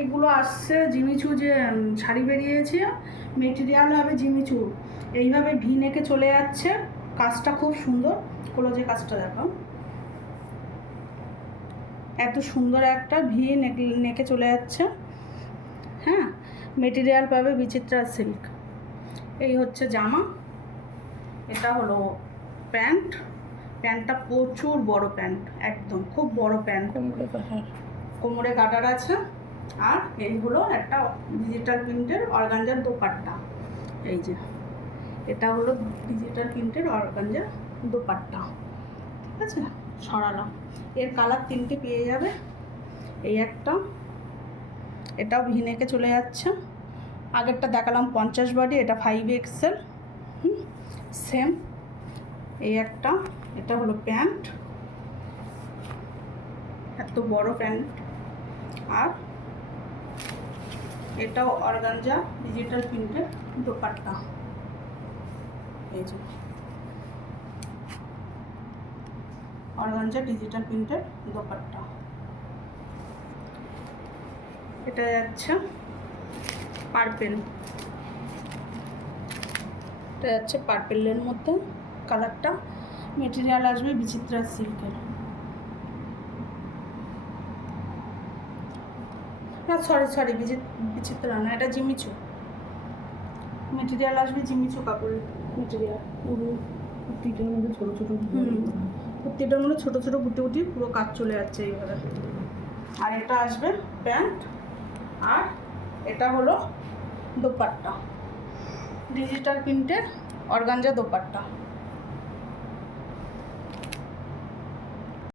এগুলো আসছে জিমিচু, যে শাড়ি বেরিয়েছে, মেটেরিয়াল হবে জিমিচু। এইভাবে ভি নেকে চলে যাচ্ছে, কাজটা খুব সুন্দর। যে কাজটা দেখো, এত সুন্দর একটা ভি নেকে চলে যাচ্ছে। হ্যাঁ, মেটেরিয়াল পাবে বিচিত্রা সিল্ক। এই হচ্ছে জামা, এটা হলো প্যান্ট। প্যান্টটা প্রচুর বড় প্যান্ট, একদম খুব বড় প্যান্ট, কোমরে গাটার আছে। আর এই হলো একটা ডিজিটাল প্রিন্টের অর্গানজার দোপাট্টা। এই যে এটা হলো ডিজিটাল প্রিন্টের অর্গানজার দোপাট্টা, ঠিক আছে। সরালাম, এর কালার 3টে পেয়ে যাবে। এই একটা, এটাও ভিনেকে চলে যাচ্ছে। আগেরটা দেখালাম 50 বডি, এটা 5XL, সেম। এই একটা, এটা হলো প্যান্ট, এত বড় প্যান্ট। আর এটাও অর্গানজা ডিজিটাল প্রিন্টের দোপাট্টা। এই যে অর্গানজা ডিজিটাল প্রিন্টের দোপাট্টা। এটা যাচ্ছে পার্পেল, এটা যাচ্ছে পার্পেলের মধ্যে কালারটা। মেটেরিয়াল আসবে বিচিত্রা সিল্কের। না সরি বিচিত্রা না, এটা জিমিচু। মেটেরিয়াল আসবে জিমিচু কাপড়ের মেটেরিয়াল। কুর্তিটার মধ্যে ছোটো ছোটো কুর্তিটার মধ্যে ছোটো ছোটো বুটি বুটি পুরো কাজ চলে যাচ্ছে এইভাবে। আর এটা আসবে প্যান্ট, আর এটা হলো দোপাট্টা, ডিজিটাল প্রিন্টের অর্গানজা দোপাট্টা।